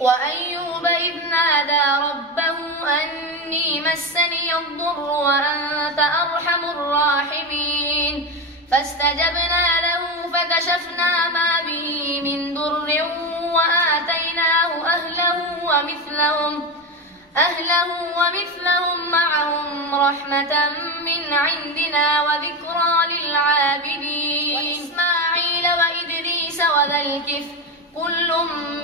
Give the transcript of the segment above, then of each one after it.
وأيوب إذ نادى ربه أني مسني الضر وأنت أرحم الراحمين فاستجبنا له فكشفنا ما به من ضر وآتيناه أهله ومثلهم معهم رحمة من عندنا وذكرى للعابدين وإسماعيل وإدريس وذا الكفل كل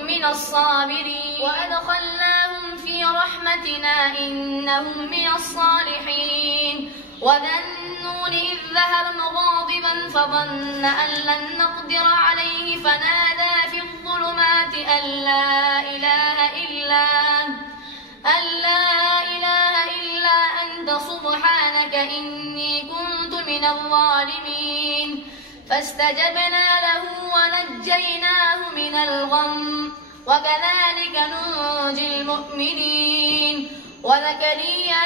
من الصابرين وأدخلناهم في رحمتنا إنهم من الصالحين وذا النون إذ ذهب مغاضبا فظن أن لن نقدر عليه فنادى في الظلمات أن لا إله إلا أنت سبحانك إني كنت من الظالمين فاستجبنا له ونجيناه من الغم وكذلك ننجي المؤمنين وزكريا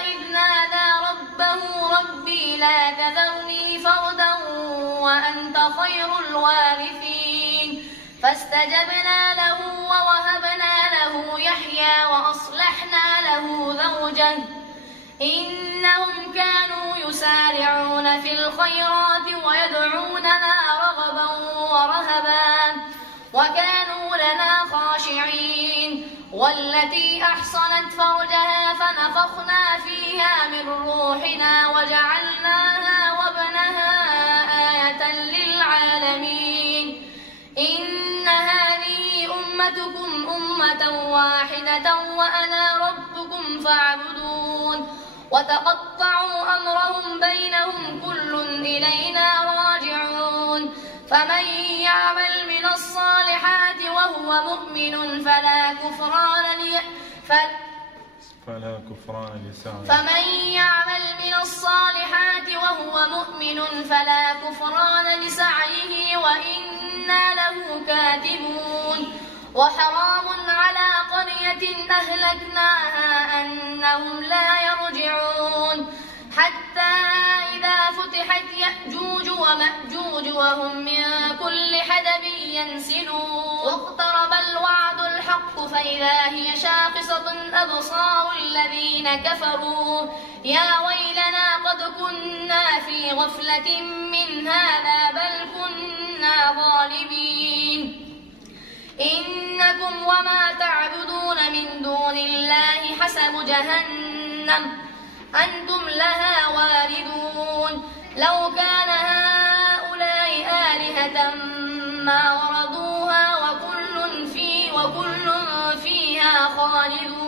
إذ نادى ربه ربي لا تذرني فردا وأنت خير الوارثين فاستجبنا له ووهبنا له يحيى وأصلحنا له زوجه إنهم كانوا يسارعون في الخيرات ويدعوننا رغبا ورهبا وكانوا لنا خاشعين والتي أحصنت فرجها فنفخنا فيها من روحنا وجعلناها وابنها آية للعالمين إن هذه أمتكم أمة واحدة وأنا ربكم فاعبدون وتقطعوا أمرهم بينهم كل إلينا راجعون فمن يعمل من الصالحات وهو مؤمن فلا كفران لسعيه فمن يعمل من الصالحات وهو مؤمن فلا كفران لسعيه وإنا له كاتبون وحرام على قرية أهلكناها أنهم لا يرجعون حتى إذا فتحت يأجوج ومأجوج وهم من كل حدب ينسلون واقترب الوعد الحق فإذا هي شاخصة أبصار الذين كفروا يا ويلنا قد كنا في غفلة من هذا بل كنا ظالمين إنكم وما تعبدون من دون الله حسب جهنم أنتم لها واردون لو كان هؤلاء آلهة ما وردوها وكل فيها خالدون